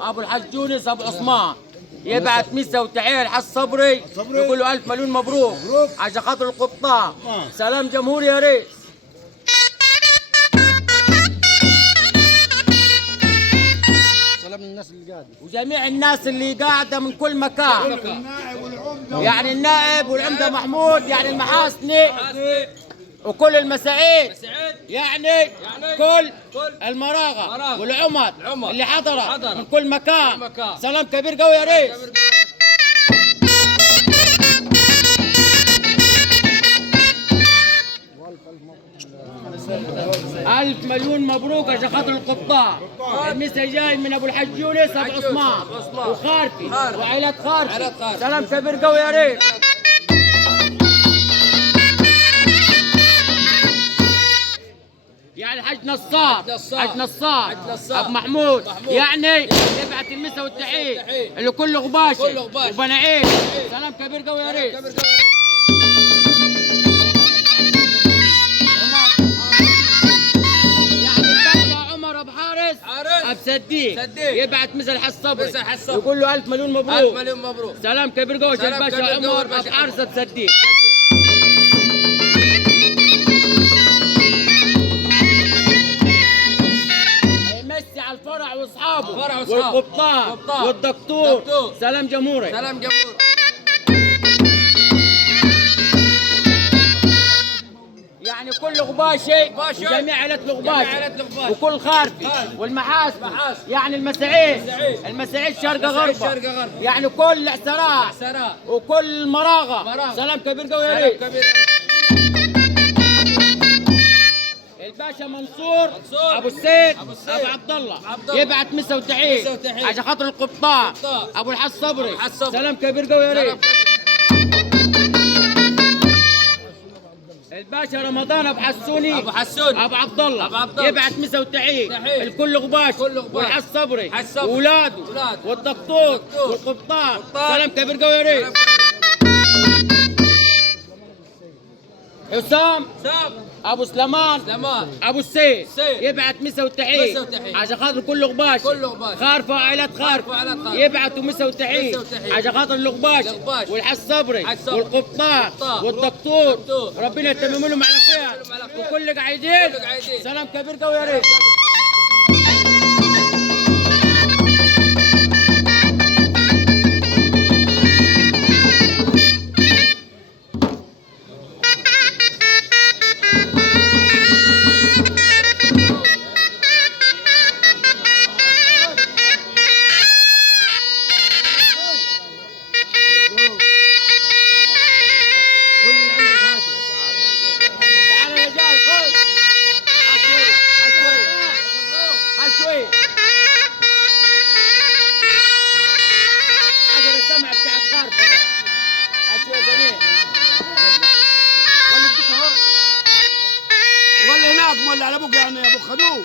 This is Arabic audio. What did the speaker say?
ابو الحاج يونس ابو عثمان يبعت مسا وتحيه لحاج صبري يقول له الف مليون مبروك عشان خاطر القبطان. سلام جمهوري يا ريس. سلام للناس اللي قاعده وجميع الناس اللي قاعده من كل مكان، يعني النائب والعمده محمود، يعني المحاسني وكل المساعيد، يعني كل المراغه والعمد اللي حضرت من كل مكان. سلام كبير قوي يا ريس. ألف مليون مبروك عشان خاطر القبطان. المسا جاي من ابو الحاج يونس ابو عثمان وخارفي وعائلة خارفي. سلام كبير قوي يا ريس. يعني الحاج نصار ابو محمود يعني يبعت المسا والتحيه لكل غباشه وبناعيش. سلام كبير قوي يا ريس. صديق يبعت مثل حس صبري يقول له الف مليون مبروك. الف مليون مبروك. سلام كبير قوي يا الباشا عمر ابو حارس بصديق. يمسي على الفرع واصحابه والقبطان والدكتور. سلام جمهوري. سلام جمهوري. يعني كل غباشي وجميع عائلة الغباشي وكل خارفي والمحاسن، يعني المساعيد شرقة غربة، يعني كل احتراع وكل مراغة. سلام كبير قوي يا ريت. الباشا منصور ابو السيد ابو عبد الله يبعت مسا وتحيه عشان خاطر القبطان ابو الحاج صبري. سلام كبير قوي يا ريت. الباشا رمضان ابو حسوني ابو عبد الله يبعت مسا وتحيه الكل غباش والحاج صبري واولاده والدكتور والقبطان. سلام كبير قوي يا ريت. حسام ابو سليمان ابو السيد يبعت مسا وتحيه عشان خاطر كل غباش خارفه وعائلات خارفه يبعتوا مسا وتحيه عشان خاطر الغباش والحاج صبري والقبطان والدكتور. ربنا يتمم لهم على خير وكل قاعدين. سلام كبير قوي يا ريت. معاك ولا على ابوك يعني يا ابو خدوه